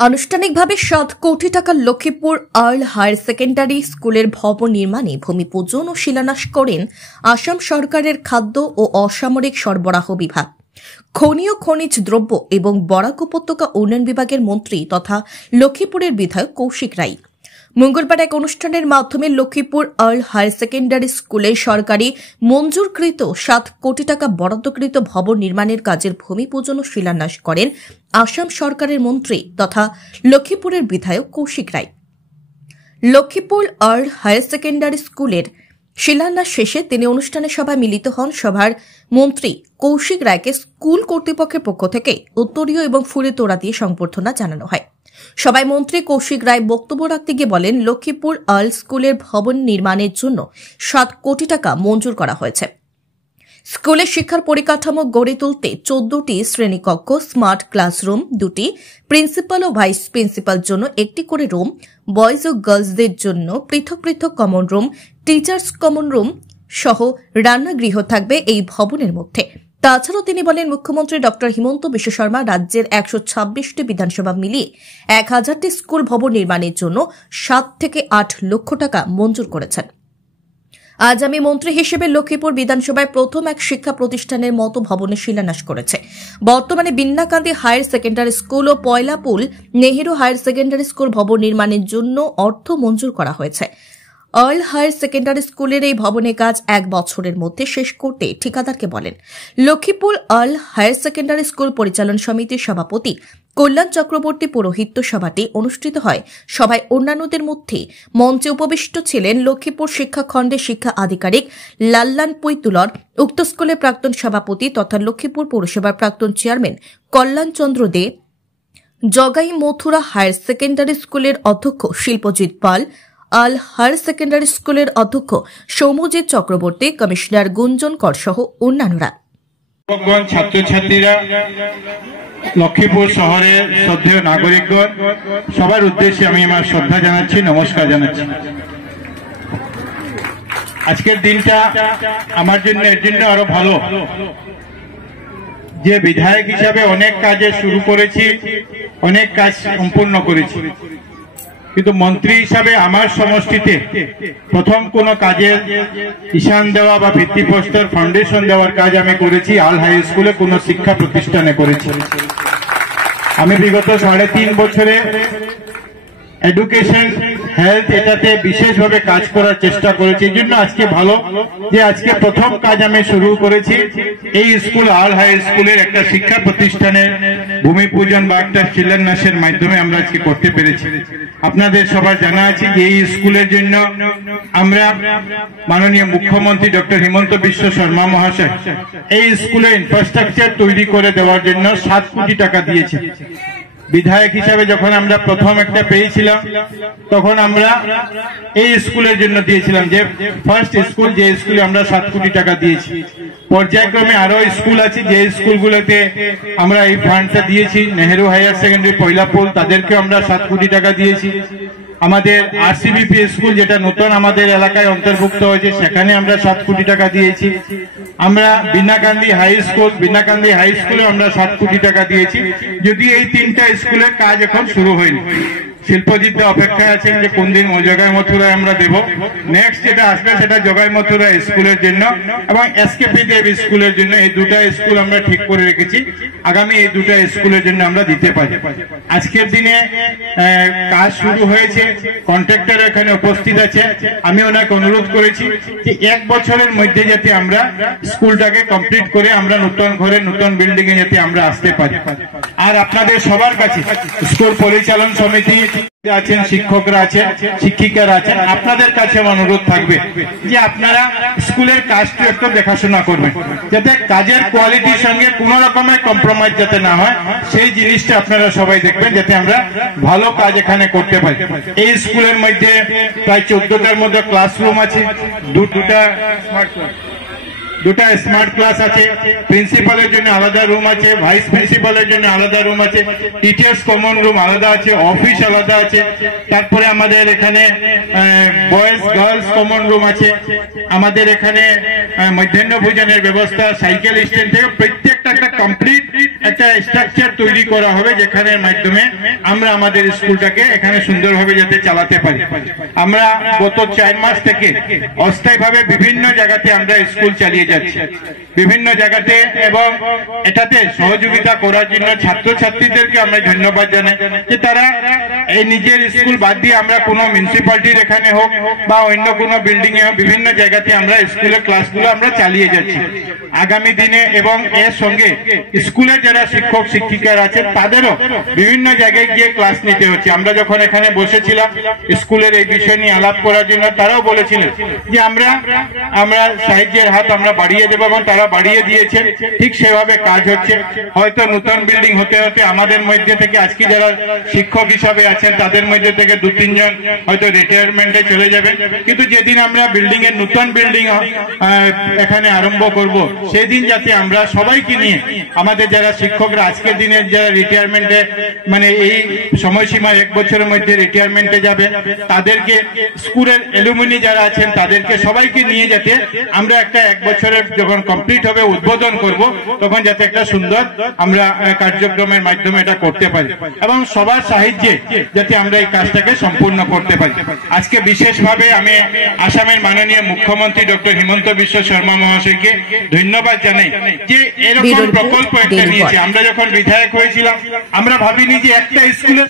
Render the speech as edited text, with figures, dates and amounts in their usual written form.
আনুষ্ঠানিকভাবে 7 কোটি টাকার লক্ষ্মীপুর আর্ল হায়ার সেকেন্ডারি স্কুলের ভবন নির্মাণে ভূমিপূজন ও শিলান্যাস করেন আসাম সরকারের খাদ্য ও অসামরিক সরবরাহ বিভাগ, খনি ও খনিজ দ্রব্য এবং বরাক উপত্যকা উন্নয়ন বিভাগের মন্ত্রী তথা লক্ষ্মীপুরের বিধায়ক কৌশিক রায়। মঙ্গলবার এক অনুষ্ঠানের মাধ্যমে লক্ষ্মীপুর আর্ল হায়ার সেকেন্ডারি স্কুলে সরকারি মঞ্জুরকৃত 7 কোটি টাকা বরাদ্দকৃত ভবন নির্মাণের কাজের ভূমিপূজন ও শিলান্যাস করেন আসাম সরকারের মন্ত্রী তথা লক্ষ্মীপুরের বিধায়ক কৌশিক রায়। লক্ষ্মীপুর আর্ল হায়ার সেকেন্ডারি স্কুলের শিলান্যাস শেষে তিনি অনুষ্ঠানে সভায় মিলিত হন। সভার মন্ত্রী কৌশিক রায়কে স্কুল কর্তৃপক্ষের পক্ষ থেকে উত্তরীয় এবং ফুলে তোড়া দিয়ে সংবর্ধনা জানানো হয়। সভায় মন্ত্রী কৌশিক রায় বক্তব্য রাখতে গিয়ে বলেন, লক্ষ্মীপুর আর্ল স্কুলের ভবন নির্মাণের জন্য 7 কোটি টাকা মঞ্জুর করা হয়েছে। স্কুলের শিক্ষার পরিকাঠামো গড়ে তুলতে 14টি শ্রেণীকক্ষ, স্মার্ট ক্লাসরুম, 2টি প্রিন্সিপাল ও ভাইস প্রিন্সিপাল জন্য 1টি করে রুম, বয়েজ ও গার্লসদের জন্য পৃথক পৃথক common room, teachers common room সহ রান্নাগৃহ থাকবে এই ভবনের মধ্যে। তাছাড়াও তিনি বলেন, মুখ্যমন্ত্রী ড হিমন্ত বিশ্ব শর্মা রাজ্যের 126টি বিধানসভা মিলিয়ে 1000টি স্কুল ভবন নির্মাণের জন্য 7 থেকে 8 লক্ষ টাকা মঞ্জুর করেছেন। আজ আমি মন্ত্রী হিসেবে লক্ষ্মীপুর বিধানসভায় প্রথম এক শিক্ষা প্রতিষ্ঠানের মতো ভবনের শিলান্যাস করেছে। বর্তমানে বিন্নাকান্দি হায়ার সেকেন্ডারি স্কুল ও Pailapul Nehru higher secondary school ভবন নির্মাণের জন্য অর্থ মঞ্জুর করা হয়েছে। আর্ল হায়ার সেকেন্ডারি স্কুলের এই ভবনের কাজ 1 বছরের মধ্যে শেষ করতে ঠিকাদারকে বলেন। লক্ষ্মীপুর আর্ল হায়ার সেকেন্ডারি স্কুল পরিচালন সমিতির সভাপতি কল্যাণ চক্রবর্তী পৌরোহিত্য সভাটি অনুষ্ঠিত হয়। সভায় অন্যান্যদের মধ্যে মঞ্চে উপবিষ্ট ছিলেন লক্ষ্মীপুর শিক্ষাখণ্ডের শিক্ষা আধিকারিক লাল্লান পৈতুলর, উক্ত স্কুলের প্রাক্তন সভাপতি তথা লক্ষ্মীপুর পৌরসভার প্রাক্তন চেয়ারম্যান কল্যাণ চন্দ্র দে, জগাই মথুরা হায়ার সেকেন্ডারি স্কুলের অধ্যক্ষ শিল্পজিৎ পাল, আর্ল হায়ার সেকেন্ডারি স্কুলের অধ্যক্ষ সৌম্যজিৎ চক্রবর্তী, কমিশনার গুঞ্জন কর সহ অন্যান্যরা। ছাত্রছাত্রীরা, লক্ষ্মীপুর শহরের শ্রদ্ধেয় নাগরিকগণ, সবার উদ্দেশ্যে আমি আমার শ্রদ্ধা জানাচ্ছি, নমস্কার জানাচ্ছি। আজকের দিনটা আমার জন্য এর জন্য আরো ভালো যে বিধায়ক হিসাবে অনেক কাজে শুরু করেছি, অনেক কাজ সম্পূর্ণ করেছি, কিন্তু মন্ত্রী হিসাবে আমার সমষ্টিতে প্রথম কোন কাজের ঈশান দেওয়া বা ভিত্তিপ্রস্তর ফাউন্ডেশন দেওয়ার কাজ আমি করেছি আর্ল হাই স্কুলে কোন শিক্ষা প্রতিষ্ঠানে করেছি। আমি বিগত 3.5 বছরে এডুকেশন, হেলথ এটাতে বিশেষভাবে কাজ করার চেষ্টা করেছি। এই জন্য আজকে ভালো যে আজকে প্রথম কাজ আমি শুরু করেছি এই স্কুল আর্ল হাই স্কুলের একটা শিক্ষা প্রতিষ্ঠানের ভূমি পূজন বা একটা শিলান্যাসের মাধ্যমে আমরা আজকে করতে পেরেছি। আপনাদের সবার জানা আছে যে এই স্কুলের জন্য আমরা মাননীয় মুখ্যমন্ত্রী ড হিমন্ত বিশ্ব শর্মা মহাশয় এই স্কুলে ইনফ্রাস্ট্রাকচার তৈরি করে দেওয়ার জন্য 7 কোটি টাকা দিয়েছে। বিধায়ক হিসাবে যখন আমরা প্রথম একটা পেয়েছিলাম তখন আমরা এই স্কুলের জন্য দিয়েছিলাম, যে ফার্স্ট স্কুল যে স্কুলে আমরা 7 কোটি টাকা দিয়েছি। পর্যায়ক্রমে আরো স্কুল আছে যে স্কুলগুলোতে আমরা এই ফান্ডটা দিয়েছি। নেহেরু হায়ার সেকেন্ডারি পয়লাপুল, তাদেরকে আমরা 7 কোটি টাকা দিয়েছি। আমাদের আরসিবিপি স্কুল যেটা নতুন আমাদের এলাকায় অন্তর্ভুক্ত হয়েছে সেখানে আমরা 7 কোটি টাকা দিয়েছি। আমরা বিন্নাকান্দি হাই স্কুলে আমরা 7 কোটি টাকা দিয়েছি। যদি এই 3টা স্কুলের কাজ এখন শুরু হয়নি, শিল্পজিৎ অপেক্ষায় আছেন যে কোন দিন জগাই মথুরায় আমরা দেব। নেক্সট যেটা আসবে সেটা জগাই মথুরা স্কুলের জন্য এবং এসকেপি দেব স্কুলের জন্য। এই 2টা স্কুল আমরা ঠিক করে রেখেছি, আগামী এই 2টা স্কুলের জন্য আমরা দিতে পারি। আজকের দিনে কাজ শুরু হয়েছে, কন্ট্রাক্টর এখানে উপস্থিত আছে। আমি ওনাকে অনুরোধ করেছি যে 1 বছরের মধ্যে যাতে আমরা স্কুলটাকে কমপ্লিট করে আমরা নতুন ঘরে, নতুন বিল্ডিং এ যাতে আমরা আসতে পারি। আর আপনাদের সবার কাছে স্কুল পরিচালন সমিতি আছেন, শিক্ষকরা আছেন, শিক্ষিকারা আছেন, আপনাদের কাছে অনুরোধ থাকবে যে আপনারা স্কুলের কাজটা একটু দেখাশোনা করবেন, যাতে কাজের কোয়ালিটির সঙ্গে কোন রকমের কম্প্রোমাইজ যাতে না হয়, সেই জিনিসটা আপনারা সবাই দেখবেন যাতে আমরা ভালো কাজ এখানে করতে পারি। এই স্কুলের মধ্যে প্রায় 14টার মধ্যে ক্লাসরুম আছে, 2টা দুটা স্মার্ট ক্লাস আছে, প্রিন্সিপালের জন্য আলাদা রুম আছে, ভাইস প্রিন্সিপালের জন্য আলাদা রুম আছে, টিচার্স কমন রুম আলাদা আছে, অফিস আলাদা আছে, তারপরে আমাদের এখানে বয়েজ গার্লস কমন রুম আছে, আমাদের এখানে মধ্যাহ্ন ভোজনের ব্যবস্থা, সাইকেল স্ট্যান্ড থেকে প্রত্যেকটা একটা কমপ্লিট একটা স্ট্রাকচার তৈরি করা হবে, যেখানে মাধ্যমে আমরা আমাদের স্কুলটাকে এখানে সুন্দরভাবে যাতে চালাতে পারি। আমরা গত 4 মাস থেকে অস্থায়ীভাবে বিভিন্ন জায়গাতে আমরা স্কুল চালিয়ে যাচ্ছি, বিভিন্ন জায়গাতে, এবং এটাতে সহযোগিতা করার জন্য ছাত্রছাত্রীদেরকে আমরা ধন্যবাদ জানাই যে তারা এই নিজের স্কুল বাদ দিয়ে আমরা কোনো মিউনিসিপ্যালিটির এখানে হোক বা অন্য কোনো বিল্ডিং এ হোক, বিভিন্ন জায়গাতে আমরা স্কুলের ক্লাসগুলো আমরা চালিয়ে যাচ্ছি আগামী দিনে। এবং এর সঙ্গে স্কুলে যারা শিক্ষক শিক্ষিকারা আছেন তাদেরও বিভিন্ন জায়গায় গিয়ে ক্লাস নিতে হচ্ছে। আমরা যখন এখানে বসেছিলাম স্কুলের এই বিষয় নিয়ে আলাপ করার জন্য, তারাও বলেছিলেন যে আমরা সাহায্যের হাত আমরা বাড়িয়ে দেবো, এবং তারা বাড়িয়ে দিয়েছে। ঠিক সেভাবে কাজ হচ্ছে। হয়তো নতুন বিল্ডিং হতে হতে আমাদের মধ্যে থেকে আজকে যারা শিক্ষক হিসাবে আছেন তাদের মধ্যে থেকে 2-3 জন হয়তো রিটায়ারমেন্টে চলে যাবে, কিন্তু যেদিন আমরা বিল্ডিং এর নতুন বিল্ডিং এখানে আরম্ভ করব, সেদিন যাতে আমরা সবাইকে নিয়ে আমাদের যারা শিক্ষকরা আজকের দিনে যারা রিটায়ারমেন্টে মানে এই সময়সীমা 1 বছরের মধ্যে রিটায়ারমেন্টে যাবে, তাদেরকে স্কুলের এলুমিনি যারা আছেন তাদেরকে সবাইকে নিয়ে যাতে আমরা একটা 1 বছরের যখন কমপ্লিট হবে উদ্বোধন করব, তখন যাতে একটা সুন্দর আমরা কার্যক্রমের মাধ্যমে এটা করতে পারি, এবং সবার সাহায্যে যাতে আমরা এই কাজটাকে সম্পূর্ণ করতে পারি। আজকে বিশেষভাবে আমি আসামের মাননীয় মুখ্যমন্ত্রী ডক্টর হিমন্ত বিশ্ব শর্মা মহাশয়কে ধন্যবাদ জানাই যে এরকম প্রকল্প একটা নিয়েছে। আমরা যখন বিধায়ক হয়েছিলাম আমরা ভাবিনি যে একটা স্কুলে